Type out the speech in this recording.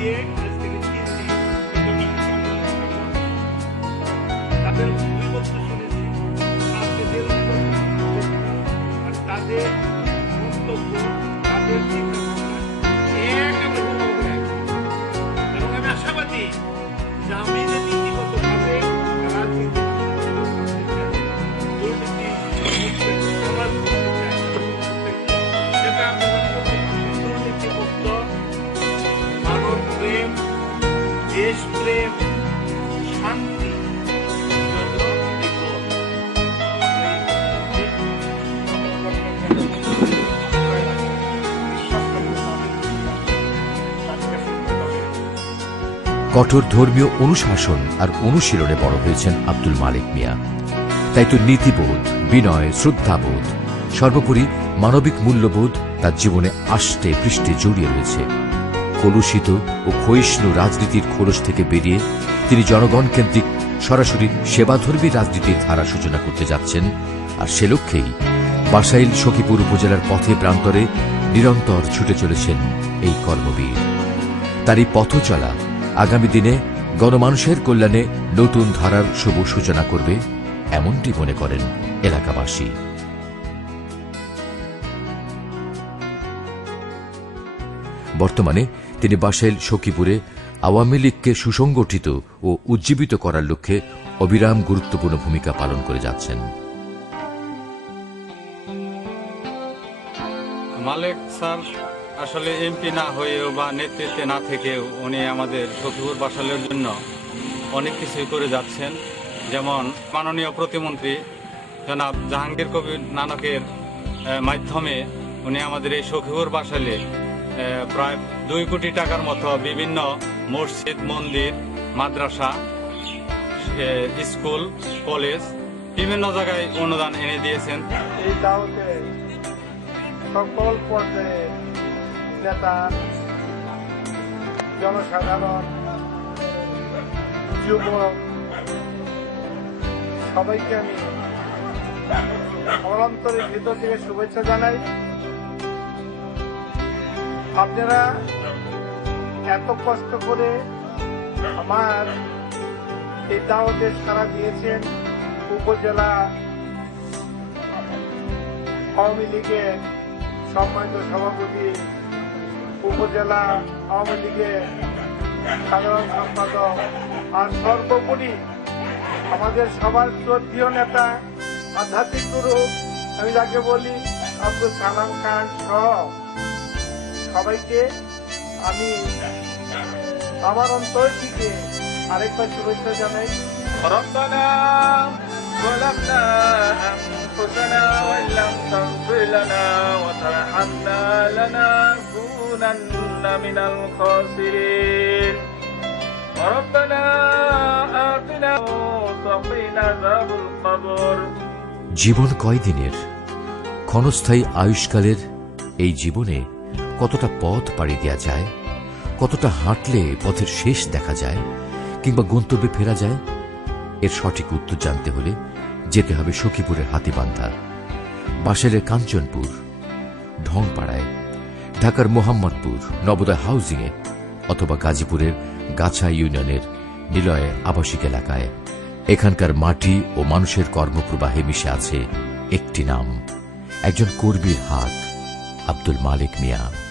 98 কঠোর ধর্মীয় অনুশাসন আর অনুশীলনে বড় হয়েছেন আব্দুল মালিক মিয়া। তাই তো নীতিবোধ, বিনয়, শ্রদ্ধাবোধ, সর্বোপরি মানবিক মূল্যবোধ তার জীবনে আষ্টে পৃষ্ঠে জড়িয়ে রয়েছে। কলুষিত ও ক্ষয়িষ্ণু রাজনীতির খোলস থেকে বেরিয়ে তিনি জনগণ কেন্দ্রিক সরাসরি সেবাধর্মী রাজনীতির ধারা সূচনা করতে যাচ্ছেন আর সে লক্ষ্যেই বাসাইল সখীপুর উপজেলার পথে প্রান্তরে নিরন্তর ছুটে চলেছেন এই কর্মবীর। তার এই পথ চলা আগামী দিনে গণমানুষের কল্যাণে নতুন ধারার শুভ সূচনা করবে এমনটি মনে করেন এলাকাবাসী। বর্তমানে তিনি বাসাইল সখীপুরে আওয়ামী লীগকে সুসংগঠিত ও উজ্জীবিত করার লক্ষ্যে অবিরাম গুরুত্বপূর্ণ ভূমিকা পালন করে যাচ্ছেন। মালেক স্যার আসলে এমপি না হয়েও বা নেতৃত্বে না থেকেও উনি আমাদের সখীপুর বাসালের জন্য অনেক কিছুই করে যাচ্ছেন। যেমন মাননীয় প্রতিমন্ত্রী জনাব জাহাঙ্গীর কবির নানকের মাধ্যমে উনি আমাদের এই সখীপুর বাসালে প্রায় দুই কোটি টাকার মতো বিভিন্ন মসজিদ, মন্দির, মাদ্রাসা স্কুল, কলেজ বিভিন্ন জায়গায় অনুদান এনে দিয়েছেন। এই দাওতে সকল পর্যায়ে নেতা, জনসাধারণ যুবক সবাইকে আমি আমার অন্তরের ভিতর থেকে শুভেচ্ছা জানাই। আপনারা এত কষ্ট করে আমার এই দাওয়াতে সারা দিয়েছেন উপজেলা আওয়ামী লীগের সম্মানিত সভাপতি উপজেলা আওয়ামী লীগের সাধারণ সম্পাদক আর সর্বোপরি আমাদের সবার শ্রদ্ধীয় নেতা আধ্যাত্মিক গুরু আমি যাকে বলি আব্দুল সালাম খান সহ সবাইকে আমি আমার অন্তর থেকে আরেকবার শুভেচ্ছা জানাই ربنا ظلمنا أنفسنا وإن لم تغفر لنا وترحمنا لنكونن من الخاسرين ربنا آتنا وقنا عذاب القبر জীবন কয়দিনের ক্ষণস্থায়ী আয়ুষ্কালের এই জীবনে কতটা পথ পাড়ি দেওয়া যায় কতটা হাঁটলে পথের শেষ দেখা যায় কিংবা গন্তব্যে ফেরা যায় এর সঠিক উত্তর জানতে হলে যেতে হবে সখীপুরের হাতিবান্ধা বাসেলের কাঞ্চনপুর ঢংপাড়ায় ঢাকার মোহাম্মদপুর, নবোদয় হাউজিংয়ে অথবা গাজীপুরের গাছা ইউনিয়নের নিলয়ে আবাসিক এলাকায়। এখানকার মাটি ও মানুষের কর্মপ্রবাহে মিশে আছে একটি নাম। একজন কর্মীর হাত, আব্দুল মালিক মিয়া।